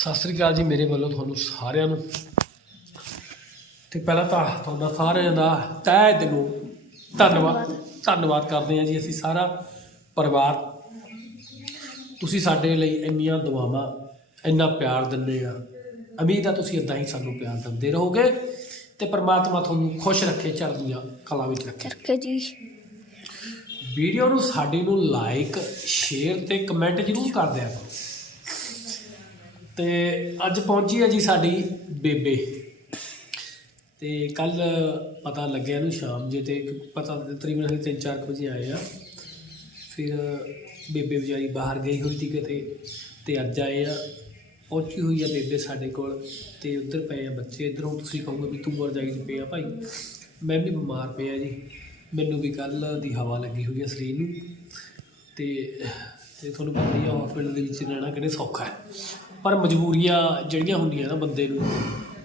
ਸਤਿ ਸ੍ਰੀ ਅਕਾਲ ਜੀ ਮੇਰੇ ਵੱਲੋਂ ਤੁਹਾਨੂੰ ਸਾਰਿਆਂ ਨੂੰ। ਤੇ ਪਹਿਲਾਂ ਤਾਂ ਤੁਹਾਡਾ ਸਾਰਿਆਂ ਦਾ ਤਹਿ ਦਿਲੋਂ ਧੰਨਵਾਦ। ਧੰਨਵਾਦ ਕਰਦੇ ਹਾਂ ਜੀ ਅਸੀਂ ਸਾਰਾ ਪਰਿਵਾਰ। ਤੁਸੀਂ ਸਾਡੇ ਲਈ ਇੰਨੀਆਂ ਦੁਆਵਾਂ ਇੰਨਾ ਪਿਆਰ ਦਿੰਦੇ ਆ। ਉਮੀਦ ਆ ਤੁਸੀਂ ਇਦਾਂ ਹੀ ਸਾਨੂੰ ਪਿਆਰ ਦਿੰਦੇ ਰਹੋਗੇ ਤੇ ਪ੍ਰਮਾਤਮਾ ਤੁਹਾਨੂੰ ਖੁਸ਼ ਰੱਖੇ ਚੜ੍ਹਦੀਆਂ ਕਲਾ ਵਿੱਚ ਰੱਖੇ। ਜੀ। ਵੀਡੀਓ ਨੂੰ ਸਾਡੀ ਨੂੰ ਲਾਈਕ ਸ਼ੇਅਰ ਤੇ ਕਮੈਂਟ ਜ਼ਰੂਰ ਕਰ ਦਿਆ ਕਰੋ। ਤੇ ਅੱਜ ਪਹੁੰਚੀ ਹੈ ਜੀ ਸਾਡੀ ਬੇਬੇ। ਤੇ ਕੱਲ ਪਤਾ ਲੱਗਿਆ ਇਹਨੂੰ ਸ਼ਾਮ ਜੇ ਤੇ ਪਤਾ ਤਕਰੀਬਨ ਅਸੀਂ ਤਿੰਨ ਚਾਰ ਕੁ ਵਜੇ ਆਏ ਆ। ਫਿਰ ਬੇਬੇ ਵਿਚਾਰੀ ਬਾਹਰ ਗਈ ਹੋਈ ਸੀ ਕਿਤੇ ਤੇ ਅੱਜ ਆਏ ਆ। ਪਹੁੰਚੀ ਹੋਈ ਆ ਬੇਬੇ ਸਾਡੇ ਕੋਲ ਤੇ ਉੱਧਰ ਪਏ ਆ ਬੱਚੇ। ਇੱਧਰੋਂ ਤੁਸੀਂ ਕਹੋਗੇ ਵੀ ਤੂੰ ਰਜਾਈ 'ਚ ਪਿਆ ਭਾਈ। ਮੈਂ ਵੀ ਬਿਮਾਰ ਪਿਆ ਜੀ। ਮੈਨੂੰ ਵੀ ਕੱਲ ਦੀ ਹਵਾ ਲੱਗੀ ਹੋਈ ਆ ਸਰੀਰ ਨੂੰ। ਤੇ ਤੇ ਤੁਹਾਨੂੰ ਪਤਾ ਹੀ ਆ ਹਸਪੀਟਲ ਦੇ ਵਿੱਚ ਰਹਿਣਾ ਕਿਹੜੇ ਸੌਖਾ ਹੈ। ਪਰ ਮਜਬੂਰੀਆਂ ਜਿਹੜੀਆਂ ਹੁੰਦੀਆਂ ਨਾ ਬੰਦੇ ਨੂੰ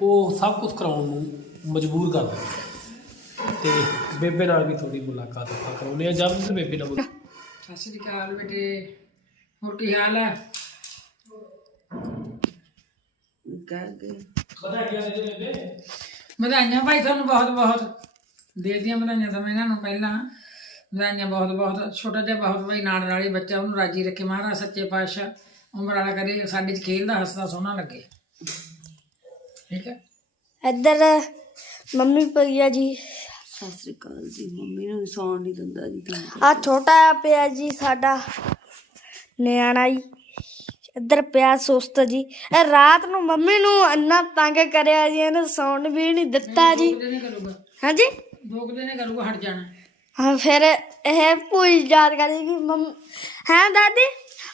ਉਹ ਸਭ ਕੁਝ ਕਰਾਉਣ ਨੂੰ ਮਜਬੂਰ ਕਰ ਦਿੰਦੀਆਂ ਤੇ ਬੇਬੇ ਨਾਲ ਵੀ ਥੋੜੀ ਮੁਲਾਕਾਤ ਆਪਾਂ ਕਰਾਉਂਦੇ ਆ ਜਦ ਤੇ ਬੇਬੇ ਨਾਲ ਸਤਿ ਸ੍ਰੀ ਅਕਾਲ ਬੇਟੇ ਹੋਰ ਕੀ ਹਾਲ ਹੈ? ਵਧਾਈਆਂ ਭਾਈ ਤੁਹਾਨੂੰ ਬਹੁਤ ਬਹੁਤ। ਦੇ ਦੀਆਂ ਵਧਾਈਆਂ ਤਾਂ ਮੈਂ ਇਹਨਾਂ ਨੂੰ ਪਹਿਲਾਂ। ਵਧਾਈਆਂ ਬਹੁਤ ਬਹੁਤ। ਛੋਟਾ ਜਿਹਾ ਬਹੁਤ ਭਾਈ ਨਾਲ ਵਾਲੀ ਬੱਚਾ ਉਹਨੂੰ ਰਾਜੀ ਰੱਖੇ। ਮਹਾਰਾਜ ਸੱਚੇ ਪਾਤਸ਼ਾਹ। ਉਮਰ ਵਾਲਾ ਕਰੇ ਸਾਡੇ ਚ ਖੇਲਦਾ ਹੱਸਦਾ ਸੋਹਣਾ ਲੱਗੇ। ਠੀਕ ਹੈ? ਇੱਧਰ ਮੰਮੀ ਪਈ ਆ ਜੀ। ਸਤਿ ਸ੍ਰੀ ਅਕਾਲ ਜੀ ਮੰਮੀ ਨੂੰ ਸੌਣ ਨਹੀਂ ਦਿੰਦਾ ਜੀ ਆ ਛੋਟਾ ਜਿਹਾ ਪਿਆ ਜੀ ਸਾਡਾ ਨਿਆਣਾ ਜੀ। ਇੱਧਰ ਪਿਆ ਸੁਸਤ ਜੀ। ਇਹ ਰਾਤ ਨੂੰ ਮੰਮੀ ਨੂੰ ਇੰਨਾ ਤੰਗ ਕਰਿਆ ਜੀ ਇਹਨੇ ਸੌਣ ਵੀ ਨਹੀਂ ਦਿੱਤਾ ਜੀ। ਦੋ ਕੁ ਦਿਨ ਹੀ ਕਰੂਗਾ। ਹਾਂਜੀ? ਦੋ ਕੁ ਦਿਨ ਕਰੂਗਾ ਹਟ ਜਾਣਾ। ਹਾਂ ਫਿਰ ਇਹ ਭੂਈ ਯਾਦ ਕਰੇਗੀ ਮੰਮ ਹੈ ਦਾਦੀ?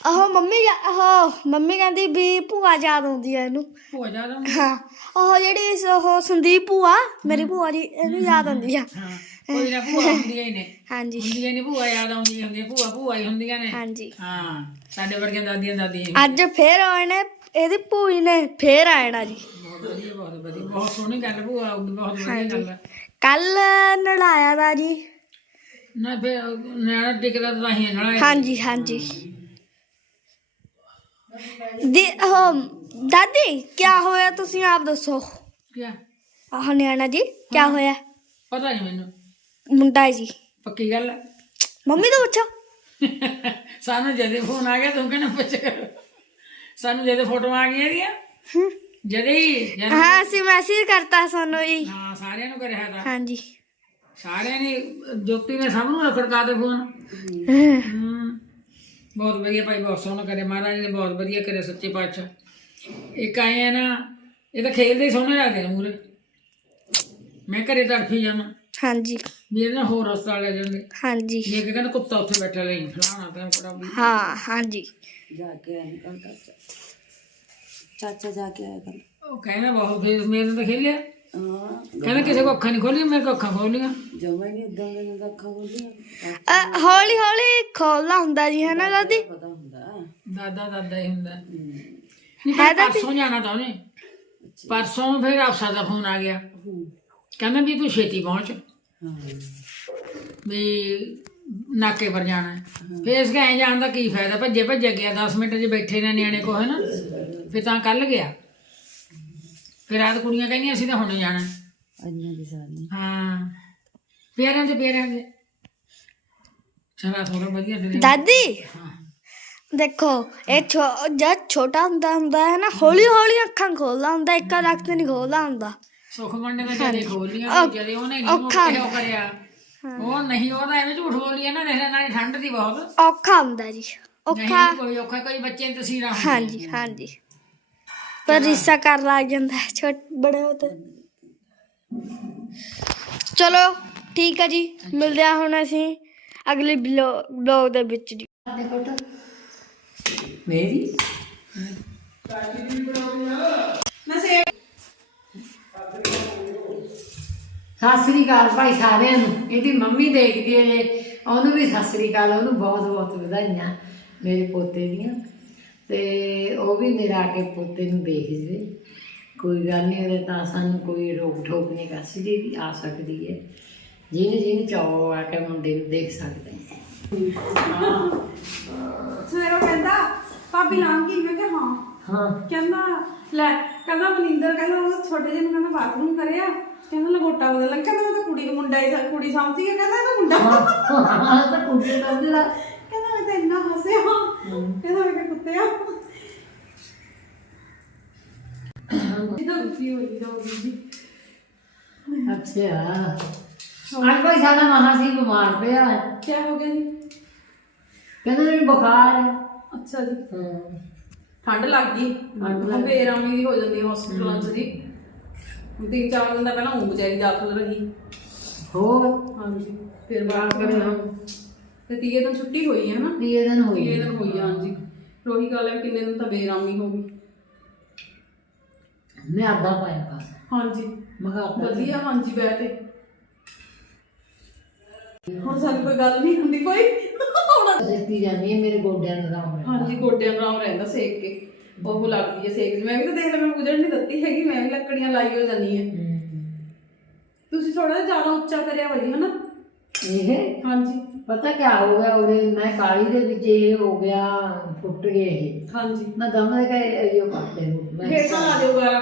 ਉਹ ਮੰਮੀ ਯਾ- ਉਹ ਮੰਮੀ ਕਹਿੰਦੀ ਵੀ ਭੂਆ ਯਾਦ ਆਉਂਦੀ ਆ ਇਹਨੂੰ। ਭੂਆ ਜ਼ਿਆਦਾ ਹਾਂ ਉਹ ਜਿਹੜੀ ਉਹ ਸੰਦੀਪ ਭੂਆ ਮੇਰੀ ਭੂਆ ਜੀ ਇਹਨੂੰ ਯਾਦ ਆਉਂਦੀ ਆ। ਹਾਂ ਕੋਈ ਨਾ ਭੂਆ ਹੁੰਦੀਆਂ ਹੀ ਨੇ। ਹਾਂਜੀ। ਹੁੰਦੀਆਂ ਨਹੀਂ ਭੂਆ ਯਾਦ ਆਉਂਦੀਆਂ ਹੁੰਦੀਆਂ ਭੂਆ ਭੂਆ ਹੀ ਹੁੰਦੀਆਂ ਨੇ। ਹਾਂਜੀ। ਹਾਂ ਸਾਡੇ ਵਰਗੀਆਂ ਦਾਦੀਆਂ ਦਾਦੀਆਂ ਹੀ। ਅੱਜ ਫੇਰ ਨੇ ਇਹਦੀ ਭੂਈ ਨੇ ਫੇਰ ਆਣਾ ਜੀ। ਬਹੁਤ ਵਧੀਆ ਬਹੁਤ ਵਧੀਆ ਬਹੁਤ ਸੋਹਣੀ ਗੱਲ ਭੂਆ ਆਊਗੀ ਬਹੁਤ ਵਧੀਆ ਗੱਲ ਹੈ ਕੱਲ ਨਲਾਇਆ ਦਾ ਜੀ। ਨਾ ਫੇ ਨਿਆਣਾ ਟਿਕਦਾ ਤਾਂ ਹੀ ਨਾਲ ਹਾਂਜੀ ਹਾਂਜੀ। ਦੀ ਦਾਦੀ ਕੀ ਹੋਇਆ? ਤੁਸੀਂ ਆਪ ਦੱਸੋ। ਕੀ ਆਹ ਨਿਆਣਾ ਜੀ ਕੀ ਹੋਇਆ? ਪਤਾ ਨਹੀਂ ਮੈਨੂੰ। ਮੁੰਡਾ ਹੈ ਜੀ। ਪੱਕੀ ਗੱਲ ਹੈ। ਮੰਮੀ ਤੋਂ ਪੁੱਛੋ। ਸਾਨੂੰ ਜਦੇ ਫੋਨ ਆ ਗਿਆ ਤੂੰ ਕਹਿੰਦਾ ਪੁੱਛ ਸਾਨੂੰ ਜਦੇ ਫੋਟੋ ਆ ਗਈਆਂ ਇਹਦੀਆਂ? ਹਮ, ਜਦੇ ਹੀ ਜਦ- ਹਾਂ। ਅਸੀਂ ਮੈਸੇਜ ਕਰਤਾ ਸਾਨੂੰ ਜੀ। ਹਾਂ ਸਾਰਿਆਂ ਨੂੰ ਕਰਿਆ ਤਾਂ। ਹਾਂਜੀ। ਸਾਰਿਆਂ ਨੇ ਜੋਤੀ ਨੇ ਸਭ ਨੂੰ ਖੜਕਾ ਦੇ ਫੋਨ। ਹਮ, ਬਹੁਤ ਵਧੀਆ ਭਾਈ ਬਹੁਤ ਸੋਹਣਾ ਕਰੇ ਮਹਾਰਾਜ ਨੇ ਬਹੁਤ ਵਧੀਆ ਕਰੇ ਸੱਚੇ ਪਾਤਸ਼ਾਹ। ਇੱਕ ਆਏ ਆ ਨਾ ਇਹ ਤਾਂ ਖੇਲਦੇ ਹੀ ਸੋਹਣੇ ਲੱਗਦੇ ਨੇ ਮੂਰੇ ਮੈਂ ਘਰੇ ਤੜਫੀ ਜਾਵਾਂ। ਹਾਂਜੀ। ਵੀ ਇਹਦੇ ਨਾਲ ਹੋਰ ਹਸਪਤਾਲ ਲੈ ਜਾਂਦੇ ਹਾਂਜੀ। ਜੇ ਕਿ ਕਹਿੰਦਾ ਕੁੱਤਾ ਉੱਥੇ ਬੈਠਾ ਲਈ ਫਲਾਣਾ ਤਾਂ ਕੋੜਾ ਵੀ ਹਾਂ ਹਾਂਜੀ। ਜਾ ਕੇ ਆਇਆ ਕੱਲ ਚਾਚਾ। ਚਾਚਾ ਜਾ ਕੇ ਆਇਆ ਕੱਲ ਉਹ ਕਹਿੰਦਾ ਬਹੁਤ ਫੇਰ ਮੇਰੇ ਨਾਲ ਤਾਂ ਖੇਲਿਆ। ਹਾਂ ਕਹਿੰਦਾ ਕਿਸੇ ਕੋ ਅੱਖਾਂ ਨਹੀਂ ਖੋਲੀਆਂ ਮੇਰੇ ਕੋ ਅੱਖਾਂ ਖੋਲੀਆਂ। ਜਮਾ ਹੀ ਨਹੀਂ ਇਦਾਂ ਦੇ ਨਾਲ ਅੱਖਾਂ ਖੋਲੀਆਂ। ਅ, ਹੌਲੀ ਹੌਲੀ ਖੋਲਦਾ ਹੁੰਦਾ ਜੀ ਹੈ ਨਾ ਦਾਦੀ? ਪਤਾ ਹੁੰਦਾ। ਦਾਦਾ ਦਾਦਾ ਹੀ ਹੁੰਦਾ। ਹਮ, ਨਹੀਂ ਹੈ ਪਰ ਦਾਦੀ? ਪਰਸੋਂ ਜਾਣਾ ਤਾਂ ਉਹਨੇ। ਪਰਸੋਂ ਫਿਰ ਅਫਸਰ ਦਾ ਫੋਨ ਆ ਗਿਆ। ਕਹਿੰਦਾ ਵੀ ਤੂੰ ਛੇਤੀ ਪਹੁੰਚ। ਹਾਂ। ਵੀ ਨਾਕੇ ਪਰ ਜਾਣਾ। ਹੈ। ਫਿਰ ਇਸ ਗਏ ਜਾਣ ਦਾ ਕੀ ਫਾਇਦਾ? ਭੱਜੇ ਭੱਜੇ ਗਿਆ 10 ਮਿੰਟ ਜੇ ਬੈਠੇ ਨੇ ਨਿਆਣੇ ਕੋ ਹੈ ਨਾ ਫਿਰ ਤਾਂ ਕੱਲ ਗਿਆ। ਫਿਰ ਰਾਤ ਕੁੜੀਆਂ ਕਹਿੰਦੀਆਂ ਅਸੀਂ ਤਾਂ ਹੁਣੇ ਜਾਣਾ। ਹੈ। ਅੰਨਾਂ ਦੀ ਸਾਰੀ ਹਾਂ। ਪਿਆਰਿਆਂ ਦੇ ਪਿਆਰਿਆਂ ਦੇ। ਚਲਾ ਥੋੜਾ ਵਧੀਆ ਦਿਨ ਦਾਦੀ? ਹਾਂ। ਦੇਖੋ ਇਹ ਛੋ- ਜਦ ਛੋਟਾ ਹੁੰਦਾ ਹੁੰਦਾ ਹੈ ਨਾ ਹੌਲੀ ਹੌਲੀ ਅੱਖਾਂ ਖੋਲਦਾ ਹੁੰਦਾ ਇੱਕ ਲੱਖ ਨਹੀਂ ਖੋਲਦਾ ਹੁੰਦਾ। ਸੁਖ ਮੰਡੇ ਨੇ ਜਦੇ ਖੋਲੀਆਂ ਜਦੇ ਉਹਨੇ ਨਹੀਂ ਔਖਾ ਉਹ ਕਰਿਆ? ਉਹ ਨਹੀਂ ਉਹਦਾ ਐਵੇਂ ਝੂਠ ਬੋਲੀ ਨਾ ਦੇਖ ਨਾਲ ਠੰਡ ਦੀ ਬਹੁਤ। ਔਖਾ ਹੁੰਦਾ ਜੀ। ਔਖਾ ਨਹੀਂ ਕੋਈ ਔਖਾ ਕੋਈ ਬੱਚੇ ਹੁੰਦੀਆਂ। ਹਾਂਜੀ ਹਾਂਜੀ। ਪਰ ਰਿਸ਼ਤਾ ਕਰ ਲੱਗ ਜਾਂਦਾ ਹੈ ਛੋਟ ਬੜੇ ਹੋ ਤੇ। ਚਲੋ ਠੀਕ ਹੈ ਜੀ ਮਿਲਦੇ ਹਾਂ ਹੁਣ ਅਸੀਂ ਅਗਲੇ ਬਲੌਗ ਦੇ ਵਿੱਚ ਜੀ। ਮੇਰੀ ਸਤਿ ਸ੍ਰੀ ਅਕਾਲ ਭਾਈ ਸਾਰਿਆਂ ਨੂੰ। ਇਹਦੀ ਮੰਮੀ ਦੇਖਦੀ ਹੈ ਜੇ ਉਹਨੂੰ ਵੀ ਸਤਿ ਸ੍ਰੀ ਅਕਾਲ ਉਹਨੂੰ ਬਹੁਤ ਬਹੁਤ ਵਧਾਈਆਂ ਮੇਰੇ ਪੋਤੇ ਦੀਆਂ। ਤੇ ਉਹ ਵੀ ਮੇਰਾ ਕੇ ਪੋਤੇ ਨੂੰ ਦੇਖ ਜਵੇ। ਕੋਈ ਗੱਲ ਨਹੀਂ ਉਹਦੇ ਤਾਂ ਸਾਨੂੰ ਕੋਈ ਰੋਕ ਠੋਕ ਨਹੀਂ ਕਰ ਸਕਦੀ ਵੀ ਆ ਸਕਦੀ ਹੈ। ਜਿਹਨੇ ਜਿਹਨੇ ਚਾਹੋ ਆ ਕੇ ਮੁੰਡੇ ਨੂੰ ਦੇਖ ਸਕਦੇ ਹੈ। ਸਵੇਰੋਂ ਕਹਿੰਦਾ ਭਾਬੀ ਲੰਘ ਗਈ ਮੈਂ ਕਿਹਾ ਹਾਂ। ਹਾਂ। ਕਹਿੰਦਾ ਲੈ। ਕਹਿੰਦਾ ਮਨਿੰਦਰ। ਕਹਿੰਦਾ ਉਹ ਛੋਟੇ ਜਿਹੇ ਨੂੰ ਕਹਿੰਦਾ ਬਾਥਰੂਮ ਕਰਿਆ। ਕਹਿੰਦਾ ਲਗੋਟਾ ਬਦਲ ਲੱਗਾ ਕਹਿੰਦਾ ਮੈਂ ਤਾਂ ਕੁੜੀ ਨੂੰ ਮੁੰਡਾ ਹੀ ਸਾ- ਕੁੜੀ ਸਮਝੀ ਗਿਆ ਕਹਿੰਦਾ ਇਹ ਤਾਂ ਮੁੰਡਾ ਹਾਂ ਤਾਂ ਕੁੜੀ ਦਾ ਕਹਿੰਦਾ ਮੈਂ ਤਾਂ ਇੰਨਾ ਹੱਸਿਆ ਕਹਿੰਦਾ ਮੈਂ ਕਿਹਾ ਕੁੱਤਿਆ ਇਹਦਾ ਕੀ ਹੋਈ ਦਾ ਜੀ ਅੱਛਾ ਅੱਜ ਭਾਈ ਸਾਡਾ ਮਹਾ ਸੀ ਬਿਮਾਰ ਪਿਆ ਕੀ ਹੋ ਗਿਆ ਜੀ ਕਹਿੰਦੇ ਮੈਨੂੰ ਬੁਖਾਰ ਹੈ ਅੱਛਾ ਜੀ ਹਾਂ ਠੰਡ ਲੱਗ ਗਈ ਲੱਗ ਫੇਰ ਆਮੀ ਦੀ ਹੋ ਜਾਂਦੀ ਹਸਪੀਟਲਾਂ 'ਚ ਜੀ ਹੁਣ ਤਿੰਨ ਚਾਰ ਦਿਨ ਦਾ ਪਹਿਲਾਂ ਉਂਗ ਜਾਈ ਦਾਖਲ ਰਹੀ ਹੋਰ ਹਾਂਜੀ ਫਿਰ ਬਾਹਰ ਕਰੇ ਹਾਂ ਤੇ ਤੀਏ ਦਿਨ ਛੁੱਟੀ ਹੋਈ ਹੈ ਨਾ? ਤੀਏ ਦਿਨ ਹੋਈ ਤੀਏ ਦਿਨ ਹੋਈ ਆ, ਹਾਂਜੀ। ਰੋਹੀ ਗੱਲ ਹੈ ਵੀ ਕਿੰਨੇ ਦਿਨ ਤਾਂ ਬੇਰਾਮੀ ਹੋ ਗਈ। ਮੈਂ ਆਦਾ ਪਾਇਆ ਪਾਸ ਹਾਂਜੀ। ਮਗਾ ਵਧੀਆ ਹਾਂਜੀ ਬੈ ਤੇ। ਹੁਣ ਸਾਨੂੰ ਕੋਈ ਗੱਲ ਨਹੀਂ ਹੁੰਦੀ ਕੋਈ? ਹੁਣ ਦਿੱਤੀ ਜਾਂਦੀ ਹੈ ਮੇਰੇ ਗੋਡਿਆਂ ਨੂੰ ਆਰਾਮ ਹੈ ਹਾਂਜੀ ਗੋਡਿਆਂ ਨੂੰ ਆਰਾਮ ਰਹਿੰਦਾ ਸੇਕ ਕੇ। ਉਹ ਲੱਗਦੀ ਹੈ ਸੇਕ। ਮੈਂ ਵੀ ਤਾਂ ਦੇਖ ਲੈ ਮੈਂ ਗੁਜਰ ਨਹੀਂ ਦਿੱਤੀ ਹੈਗੀ ਮੈਂ ਵੀ ਲੱਕੜੀਆਂ ਲਾਈ ਹੋ ਜਾਂਦੀ ਹੈ। ਤੁਸੀਂ ਥੋੜਾ ਜਿਹਾ ਜ਼ਿਆਦਾ ਉੱਚਾ ਕਰਿਆ ਜੀ ਹਨਾ? ਇਹ? ਹਾਂਜੀ। ਪਤਾ ਕੀ ਹੋ ਗਿਆ ਉਹਦੇ ਮੈਂ ਕਾਲੀ ਦੇ ਵਿੱਚ ਇਹ ਹੋ ਗਿਆ ਫੁੱਟ ਗਏ ਇਹ। ਹਾਂਜੀ। ਮੈਂ ਦੋਨੋਂ ਕਹੇ ਇਹੋ ਕਰਤੇ ਨੂੰ ਮੈਂ ਹੇਠਾਂ ਲਾ ਦਿਓ ਗਾਰਾ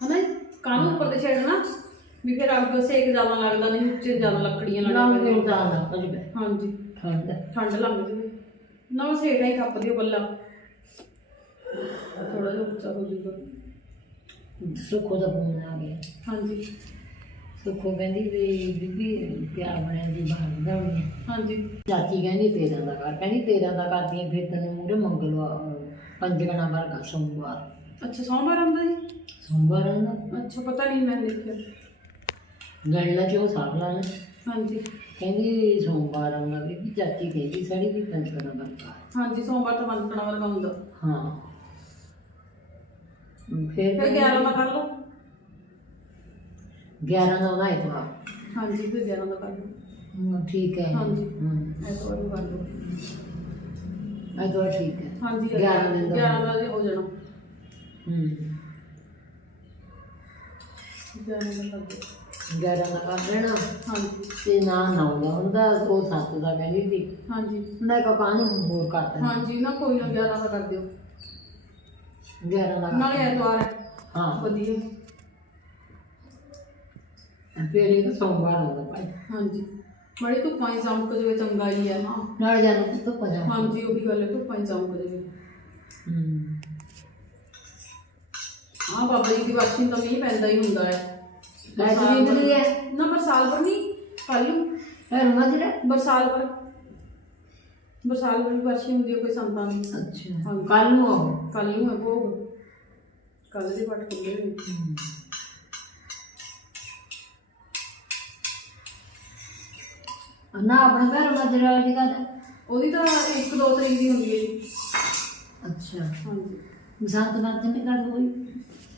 ਹਨਾ? ਕਾਨੂੰ ਉੱਪਰ ਤੇ ਛੇੜਨਾ? ਵੀ ਫਿਰ ਅੱਗ ਸੇਕ ਜ਼ਿਆਦਾ ਲੱਗਦਾ ਨਹੀਂ ਉੱਚੇ ਜ਼ਿਆਦਾ ਲੱਕੜੀਆਂ ਨਾਮ ਲੱਗਦੀਆਂ ਹਾਂਜੀ। ਠੰਡ ਠੰਡ ਲੱਗ ਜਵੇ ਨਾ ਸੇਕ ਹੀ ਕੱਪ ਦਿਓ ਬੱਲਾ ਥੋੜਾ ਜਿਹਾ ਉੱਚਾ ਹੋ ਜਾਊਗਾ। ਸੁੱਖੋ ਦਾ ਫੋਨ ਆ ਗਿਆ। ਹਾਂਜੀ। ਸੁੱਖੋ ਕਹਿੰਦੀ ਵੀ ਬੀਬੀ ਪਿਆਰ ਬਣਿਆ ਦੀ ਬਾਹਰ ਦੌੜਨੀ ਹਾਂਜੀ। ਚਾਚੀ ਕਹਿੰਦੀ ਤੇਰਾਂ ਦਾ ਕਰ ਕਹਿੰਦੀ ਤੇਰਾਂ ਦਾ ਕਰਦੀ ਫਿਰ ਤੈਨੂੰ ਮੂਰੇ ਮੰਗਲਵਾਰ ਪੰਜਗਣਾ ਵਰਗਾ ਸੋਮਵਾਰ। ਅੱਛਾ ਸੋਮਵਾਰ ਆਉਂਦਾ ਜੀ? ਸੋਮਵਾਰ ਆਉਂਦਾ। ਅੱਛਾ ਪਤਾ ਨਹੀਂ ਮੈਂ ਦੇਖਿਆ। ਗੜਲਾ ਚੋ ਸਾਰ ਲਾਣਾ ਹਾਂਜੀ। ਕਹਿੰਦੀ ਸੋਮਵਾਰ ਆਉਂਦਾ ਬੀਬੀ ਚਾਚੀ ਕਹਿੰਦੀ ਸਾਡੀ ਵੀ ਪੰਜਗਣਾ ਵਰਗਾ ਹਾਂਜੀ ਸੋਮਵਾਰ ਤਾਂ ਕਣਾ ਵਰਗਾ ਹੁੰਦਾ ਹਾਂ। ਫਿਰ ਫਿਰ 11 ਦਾ ਕਰ ਲਓ। 11 ਦਾ ਉਹਦਾ ਇਤਵਾਰ ਹਾਂਜੀ ਫਿਰ 11 ਦਾ ਕਰ ਲਓ। ਹਮ, ਠੀਕ ਹੈ। ਹਾਂਜੀ। ਹਮ, ਐਤਵਾਰ ਨੂੰ ਕਰ ਲਓ। ਐਤਵਾਰ ਠੀਕ ਹੈ। ਹਾਂਜੀ 11 ਦਿਨ ਦਾ। 11 ਦਾ ਜੀ ਹੋ ਜਾਣਾ। ਹਮ। 11 ਦਾ ਕਰ ਦਿਓ 11 ਦਾ ਕਰ ਦੇਣਾ ਹਾਂਜੀ। ਤੇ ਨਾ ਨੌ ਦਾ ਹੁੰਦਾ ਉਹ ਸੱਤ ਦਾ ਕਹਿੰਦੀ ਸੀ। ਹਾਂਜੀ। ਮੈਂ ਕਹਾਂ ਕਾਹਨੂੰ ਹੋਰ ਕਰ ਦੇਣਾ। ਹਾਂਜੀ ਨਾ ਕੋਈ ਨਾ 11 ਦਾ ਕਰ ਦਿਓ। 11 ਦਾ ਕਰ ਨਾਲੇ ਐਤਵਾਰ ਹੈ। ਹਾਂ। ਵਧੀਆ। ਫਿਰ ਇਹ ਤਾਂ ਸੋਮਵਾਰ ਆਉਂਦਾ ਭਾਈ। ਹਾਂਜੀ। ਬੜੀ ਧੁੱਪਾਂ ਹੀ ਚਮਕ ਜਵੇ ਚੰਗਾ ਹੀ ਹੈ ਨਾ। ਨਾਲ ਜਾਣ ਤੋਂ ਪਜਾ ਹਾਂਜੀ ਉਹੀ ਗੱਲ ਹੈ ਧੁੱਪਾਂ ਹੀ ਚਮਕ ਜਵੇ। ਹਾਂ। ਬਾਬਾ ਜੀ ਦੀ ਵਾਸ਼ੀ ਤਾਂ ਮੀਂਹ ਪੈਂਦਾ ਹੀ ਹੁੰਦਾ ਹੈ। ਲੈ ਜੀ ਨਿਕਲੀ ਹੈ ਨਾ ਬਰਸਾਲ ਪਰ ਨਹੀਂ ਕੱਲ ਨੂੰ। ਫਿਰ ਮਜਰਾ ਬਰਸਾਲ ਪਰ ਬਰਸਾਲ ਪਰ ਵੀ ਵਰਸ਼ੀ ਹੁੰਦੀ ਹੈ ਕੋਈ ਸੰਤਾਂ ਦੀ ਅੱਛਾ। ਕੱਲ ਨੂੰ ਆਓ। ਕੱਲ ਨੂੰ ਹੈ ਭੋਗ। ਕੱਲ ਦੇ ਪਟ ਖੁੱਲੇ ਨੇ। ਨਾ ਆਪਣੇ ਘਰ ਮਜਰਾ ਦੀ ਗੱਲ ਉਹਦੀ ਤਾਂ 1 2 ਤਰੀਕ ਦੀ ਹੁੰਦੀ ਹੈ ਜੀ। ਅੱਛਾ। ਹਾਂਜੀ। ਬਸੰਤ ਪੰਚਮੀ ਤੇ ਕਰ ਹੋਈ?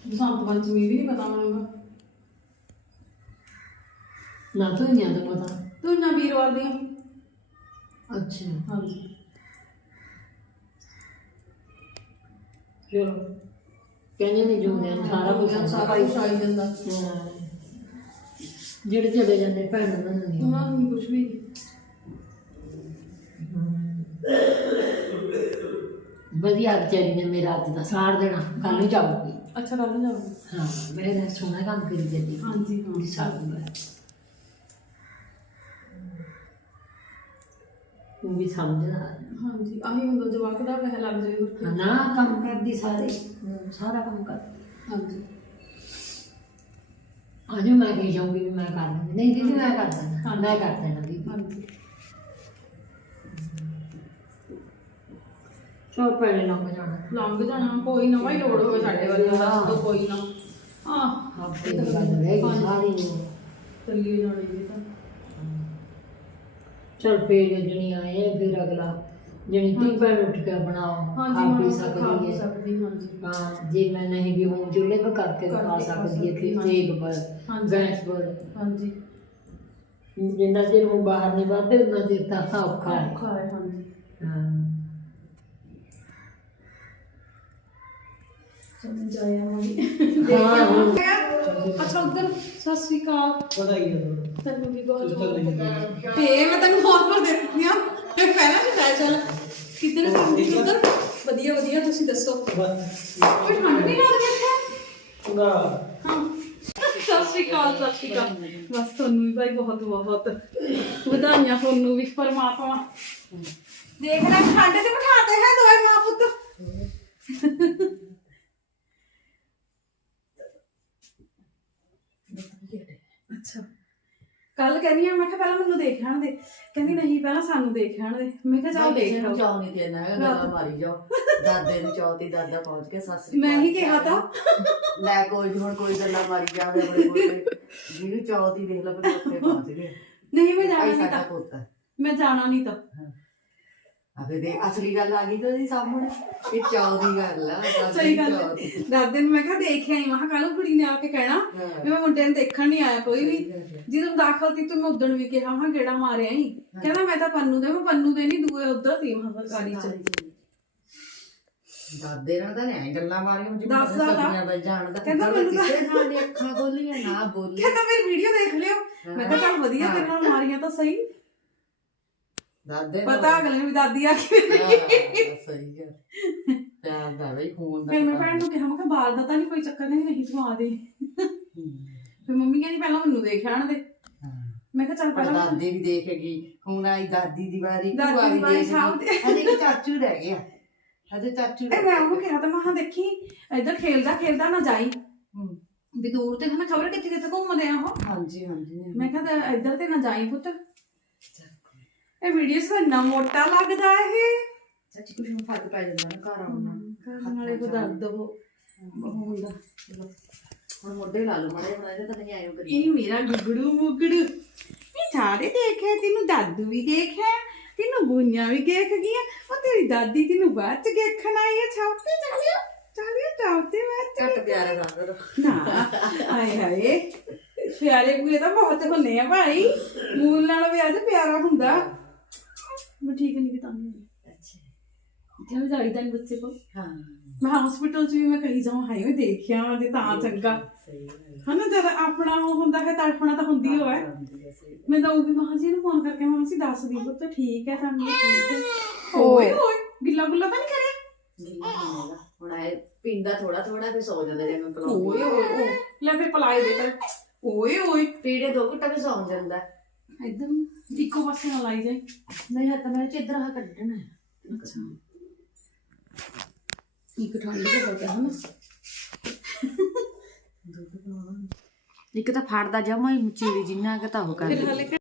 ਬਸੰਤ ਪੰਚਮੀ ਵੀ ਨਹੀਂ ਪਤਾ ਮੈਨੂੰ ਨਾ ਤੂੰ ਨਹੀਂ ਆਦਾ ਪਤਾ। ਤੂੰ ਨਾ ਵੀਰਵਾਰ ਦੀਆਂ। ਅੱਛਾ। ਹਾਂਜੀ। ਚਲੋ। ਕਹਿੰਦੇ ਨਹੀਂ ਜੁੰਦੇ ਸਾਰਾ ਕੁਝ ਸਾਰਾ ਕੁਝ ਆਈ ਜਾਂਦਾ। ਹਾਂ। ਜਿਹੜੇ ਚਲੇ ਜਾਂਦੇ ਭੈਣ ਉਹਨਾਂ ਨੂੰ ਨਹੀਂ ਉਹਨਾਂ ਨੂੰ ਕੁਝ ਵੀ ਵਧੀਆ ਵਿਚਾਰੀ ਨੇ ਮੇਰਾ ਅੱਜ ਦਾ ਸਾੜ ਦੇਣਾ ਕੱਲ ਨੂੰ ਜਾਊਗੀ। ਅੱਛਾ ਕੱਲ ਨੂੰ ਜਾਵਾਂਗੇ ਹਾਂ ਮੈਂ ਤਾਂ ਸੋਹਣਾ ਕੰਮ ਕਰੀ ਜਾਂਦੀ। ਹਾਂਜੀ ਹਾਂ। ਸਾਲ ਨੂੰ ਉਹ ਵੀ ਸਮਝਦਾ ਹਾਂਜੀ ਆਹੀ ਹੁੰਦਾ ਜਵਾਕ ਦਾ ਪਹਿਲਾ ਲੱਗ ਉੱਥੇ ਨਾ ਕੰਮ ਕਰਦੀ ਸਾਰੇ। ਸਾਰਾ ਕੰਮ ਕਰਦੀ। ਹਾਂਜੀ। ਅੱਜ ਮੈਂ ਕਹੀ ਜਾਊਂਗੀ ਵੀ ਮੈਂ ਕਰ ਦਿੰਦੀ ਨਹੀਂ ਦੀਦੀ ਮੈਂ ਕਰ ਦੇਣਾ ਮੈਂ ਕਰ ਦੇਣਾ ਦੀਦੀ। ਹਾਂਜੀ। ਚੋ ਪਹਿਲੇ ਲੰਘ ਜਾਣਾ। ਲੰਘ ਜਾਣਾ ਕੋਈ ਨਾ ਭਾਈ ਲੋੜ ਹੋਵੇ ਸਾਡੇ ਵੱਲ ਦੱਸ ਦੋ ਕੋਈ ਨਾ। ਹਾਂ। ਆਪੇ ਗੱਲ ਰਹਿ ਗਈ ਸਾਰੀ। ਚੱਲੀ ਜਾਣੀ ਜੀ ਤਾਂ। ਚੱਲ ਫੇਰ ਜਣੀ ਆਏ ਫਿਰ ਅਗਲਾ ਜਣੀ ਤੀ ਭੈਣ ਉੱਠ ਕੇ ਬਣਾਓ ਹਾਂਜੀ ਖਾ ਹੁਣ ਪੀ ਖਾ ਸਕਦੀ ਪੀ ਹੈ। ਸਕਦੀ ਹਾਂਜੀ। ਹਾਂ ਜੇ ਮੈਂ ਨਹੀਂ ਵੀ ਹੂੰ ਚੁੱਲ੍ਹੇ ਪਰ ਕਰਕੇ ਕਰਕੇ ਖਾ ਸਕਦੀ ਹੈ ਸਕਦੀ, ਤੇਗ ਪਰ ਹਾਂਜੀ। ਗੈਸ ਪਰ ਹਾਂਜੀ। ਜਿੰਨਾ ਚਿਰ ਉਹ ਬਾਹਰ ਨਹੀਂ ਵੱਧਦੇ ਉਹਨਾਂ ਚਿਰ ਤਾਂ ਤਾਂ ਔਖਾ ਹੈ। ਔਖਾ ਹੈ ਹਾਂਜੀ। ਹਾਂ। ਚਲ ਜਾਇਆ ਮੰਗੀ ਹਾਂ, ਹੁਣ- ਅੱਛਾ ਉਧਰ ਸਤਿ ਸ਼੍ਰੀ ਅਕਾਲ। ਵਧਾਈ ਹੈ ਤੁਹਾਨੂੰ ਤੈਨੂੰ ਵੀ ਬਹੁਤ ਨਹੀਂ ਤੇ ਮੈਂ ਤੈਨੂੰ ਫੋਨ ਕਰ ਦਿੱਤੀ ਆ ਇਹ ਪਹਿਲਾਂ ਵੀ ਲੈ ਚੱਲ। ਕਿੱਧਰ ਸੀ ਉਧਰ? ਵਧੀਆ ਵਧੀਆ ਤੁਸੀਂ ਦੱਸੋ। ਕੋਈ ਠੰਡ ਨਹੀਂ ਲੱਗਦੀ ਇੱਥੇ? ਨਾ। ਸਤਿ ਸ਼੍ਰੀ ਅਕਾਲ ਸਤਿ ਸ਼੍ਰੀ ਅਕਾਲ। ਬਸ ਤੁਹਾਨੂੰ ਵੀ ਭਾਈ ਬਹੁਤ ਬਹੁਤ ਵਧਾਈਆਂ ਤੁਹਾਨੂੰ ਵੀ ਪਰਮਾਤਮਾ। ਦੇਖ ਲੈ ਠੰਡ ਤੇ ਬਿਠਾਤੇ ਹੈ ਦੋਏ ਮਾਂ ਪੁੱਤ। ਅੱਛਾ। ਕੱਲ ਕਹਿੰਦੀ ਆ ਮੈਂ ਕਿਹਾ ਪਹਿਲਾਂ ਮੈਨੂੰ ਦੇਖ ਆਣ ਦੇ। ਕਹਿੰਦੀ ਨਹੀਂ ਪਹਿਲਾਂ ਸਾਨੂੰ ਦੇਖ ਆਣ ਦੇ। ਮੈਂ ਕਿਹਾ ਚੱਲ ਦੇਖ ਲਓ ਚਾਹ ਨਹੀਂ ਦੇਣਾ ਹੈਗਾ ਗੱਲਾਂ ਮਾਰੀ ਜਾਓ। ਦਾਦੇ ਨੂੰ ਚੌਥੀ ਦਾਦਾ ਪਹੁੰਚ ਕੇ ਸਤਿ ਸ੍ਰੀ ਮੈਂ ਹੀ ਕਿਹਾ ਤਾਂ। ਲੈ ਕੋਈ ਨੀ, ਹੁਣ ਕੋਈ ਗੱਲਾਂ ਮਾਰੀ ਜਾਵੇ ਆਪਣੇ ਕੋਲ ਜਿਹਨੂੰ ਚੌਥੀ ਦੇਖ ਲਓ ਫਿਰ ਉੱਥੇ ਪਹੁੰਚ ਗਏ। ਨਹੀਂ ਮੈਂ ਜਾਣਾ ਨਹੀਂ ਸਾਡਾ ਤਾਂ। ਪੁੱਤ ਮੈਂ ਜਾਣਾ ਨਹੀਂ ਤਾਂ। ਅਬੇ ਦੇ ਅਸਲੀ ਗੱਲ ਆ ਗਈ ਤੇ ਉਹਦੀ ਸਾਹਮਣੇ। ਇਹ ਗੱਲ ਆ ਦਾਦੀ ਸਹੀ ਗੱਲ ਹੈ ਚੌਥੀ। ਦਾਦੇ ਨੂੰ ਮੈਂ ਕਿਹਾ ਦੇਖਿਆ ਹੀ ਮਹਾ ਕੱਲ ਕੁੜੀ ਨੇ ਆ ਕੇ ਕਹਿਣਾ ਹਾਂ। ਵੀ ਮੈਂ ਮੁੰਡੇ ਨੂੰ ਦੇਖਣ ਨਹੀਂ ਆਇਆ ਕੋਈ ਵੀ। ਸਹੀ ਗੱਲ ਹੈ। ਜਦੋਂ ਦਾਖਲ ਤੀ ਤੂੰ ਮੈਂ ਉਦਣ ਵੀ ਕਿਹਾ ਹਾਂ ਗੇੜਾ ਮਾਰਿਆ ਹੀ। ਕਹਿੰਦਾ ਮੈਂ ਤਾਂ ਪੰਨੂ ਦੇ ਮੈਂ ਪੰਨੂ ਦੇ ਨਹੀਂ ਦੂਏ ਉਧਰ ਤੀ ਮਹਾ ਸਰਕਾਰੀ ਚ ਦਾਦੇ ਨਾਲ ਤਾਂ ਨਹੀਂ ਗੱਲਾਂ ਮਾਰੀਆਂ ਜਿਵੇਂ ਦੱਸਦਾ ਤਾਂ। ਸਬਜ਼ੀਆਂ ਵੱਲ ਜਾਣ ਦਾ ਕਹਿੰਦਾ ਮੈਨੂੰ ਤਾਂ- ਕਿਸੇ ਨਾਲ ਨੀ ਅੱਖਾਂ ਖੋਲੀਆਂ ਨਾ ਬੋਲੀ ਕਹਿੰਦਾ ਮੇਰੀ ਵੀਡੀਓ ਦੇਖ ਲਿਓ। ਮੈਂ ਕਿਹਾ ਚੱਲ ਵਧੀਆ ਨਾਲ ਮਾਰੀਆਂ ਤਾਂ ਸਹੀ। ਦਾਦੇ ਪਤਾ ਅਗਲੇ ਨੂੰ ਵੀ ਦਾਦੀ ਆ ਕੇ ਹਾਂ, ਸਹੀ ਗੱਲ ਪਿਆਰ ਦਾ ਬਈ ਖੂਨ ਦਾ ਫਿਰ ਮੈਂ ਪਤਾ ਭੈਣ ਨੂੰ ਕਿਹਾ ਮੈਂ ਕਿਹਾ ਬਾਲ ਦਾ ਤਾਂ ਨਹੀਂ ਕੋਈ ਚੱਕਰ ਨਹੀਂ ਨਹੀਂ ਤੂੰ ਆ ਦੇ ਹੂੰ। ਫਿਰ ਮੰਮੀ ਕਹਿੰਦੀ ਪਹਿਲਾਂ ਮੈਨੂੰ ਦੇਖ ਆਣ ਦੇ ਹਾਂ। ਮੈਂ ਕਿਹਾ ਚੱਲ ਪਰ ਪਹਿਲਾਂ ਦਾਦੀ ਵੀ ਦੇਖੇਗੀ ਹੁਣ ਆਈ ਦਾਦੀ ਦੀ ਵਾਰੀ ਦਾਦੀ ਭੂਆ ਦੀ ਵੀ ਵਾਰੀ ਦੇਖੇਗੀ। ਸਭ ਦੇ- ਹਜੇ ਇੱਕ ਚਾਚੂ ਰਹਿ ਗਿਆ ਹਜੇ ਚਾਚੂ ਇਹ ਰਹਿ ਮੈਂ। ਉਹਨੂੰ ਕਿਹਾ ਤਾਂ ਮੈਂ ਕਿਹਾ ਦੇਖੀ ਇੱਧਰ ਖੇਲਦਾ ਖੇਲਦਾ ਨਾ ਜਾਈ ਹੂੰ। ਵੀ ਦੂਰ ਤੇ ਹਨਾ ਖਬਰ ਕਿੱਥੇ ਕਿੱਥੇ ਘੁੰਮਦੇ ਆ ਉਹ ਹਾਂਜੀ ਹਾਂਜੀ ਮੈਂ ਕਿਹਾ ਤੇ ਇੱਧਰ ਤੇ ਨਾ ਜਾਈ ਪੁੱਤ ਇਹ ਵੀਡੀਓ ਤਾਂ ਇੰਨਾ ਮੋਟਾ ਲੱਗਦਾ ਇਹ। ਚਾਚੀ ਕੁਝ ਨੂੰ ਫ਼ਰਕ ਪੈ ਜਾਂਦਾ ਨਾ ਘਰ ਆਉਣਾ ਕਰਨ ਵਾਲੇ ਕੋ ਉਹ ਹੁੰਦਾ। ਹੁਣ ਮੋਢੇ ਲਾ ਲਓ ਮਾੜੇ ਮਾੜੇ ਤਾਂ ਨਹੀਂ ਆਇਓ ਕਰੀ ਇਹ ਮੇਰਾ ਗੁਗੜੂ ਮੁਗੜੂ। ਇਹ ਸਾਰੇ ਦੇਖਿਆ ਤੈਨੂੰ ਦਾਦੂ ਵੀ ਦੇਖਿਆ ਤੈਨੂੰ ਬੁੰਨਿਆ ਵੀ ਦੇਖ ਗਿਆ ਉਹ ਤੇਰੀ ਦਾਦੀ ਤੈਨੂੰ ਬਾਅਦ ਚ ਦੇਖਣ ਆਈ ਹੈ ਛਾਪਤੇ ਚਾਲਿਓ ਚਾਲਿਓ ਛਾਪਤੇ ਬਾਅਦ ਚ ਘੱਟ ਪਿਆਰਾ ਦਾਦਾ ਨਾ ਹਾਏ ਹਾਏ ਪਿਆਰੇ ਬੂਏ ਤਾਂ ਬਹੁਤ ਹੁੰਨੇ ਆ ਭਾਈ। ਮੂਲ ਨਾਲ ਵਿਆਹ ਤੇ ਪਿਆਰਾ ਹੁੰਦਾ। ਮੈਂ ਠੀਕ ਨਹੀਂ ਕਿਤਾ ਅੱਛਾ। ਇੱਥੇ ਵੀ ਜਾਈਦਾ ਨਹੀਂ ਬੱਚੇ ਕੋਲ। ਹਾਂ। ਮੈਂ ਹਸਪੀਟਲ 'ਚ ਵੀ ਮੈਂ ਕਹੀ ਜਾਵਾਂ ਹਾਏ ਮੈਂ ਦੇਖਿਆ ਤੇ ਤਾਂ ਚੰਗਾ। ਹਨਾ ਜਦ ਆਪਣਾ ਉਹ ਹੁੰਦਾ ਹੈ ਤੜਫਣਾ ਤਾਂ ਹੁੰਦੀ ਹੋਵੇ ਮੈਂ ਤਾਂ ਉਹ ਵੀ ਮਹਾਂ ਜੀ ਨੂੰ ਫੋਨ ਕਰਕੇ ਮਹਾਂ ਜੀ ਦੱਸ ਦੀ ਪੁੱਤ ਠੀਕ ਹੈ ਫੈਮਿਲੀ ਠੀਕ ਹੈ। ਓਏ ਓਏ ਗਿੱਲਾ ਗੁੱਲਾ ਤਾਂ ਨਹੀਂ ਕਰਿਆ ਗਿੱਲਾ। ਹੁਣ ਆਏ ਪੀਂਦਾ ਥੋੜਾ ਥੋੜਾ ਫਿਰ ਸੌ ਜਾਂਦਾ ਜੇ ਮੈਂ ਓਏ ਪਲਾਉਂਦੀ ਓਏ ਓਏ ਲੈ ਫਿਰ ਪਲਾਏ ਦੇ ਓਏ ਓਏ ਪੀੜੇ ਦੋ ਘੁੱਟਾਂ ਵਿੱਚ ਸੌਂ ਜਾਂਦਾ। ਇਦਾਂ ਇੱਕੋ ਪਾਸੇ ਨਾਲ ਲਾਈ ਜਾਏ ਨਹੀਂ ਹੱਥ ਮੈਂ ਚਿੱਧਰ ਹਾ ਕੱਢਣਾ ਹੈ। ਇੱਕ ਠੰਡ ਦੇ ਹੋ ਗਿਆ ਹਨਾ ਇੱਕ ਤਾਂ ਫੜਦਾ ਜਮਾ ਹੀ ਚੀੜੀ ਜਿੰਨਾ ਕਿ ਤਾਂ ਉਹ ਕਰ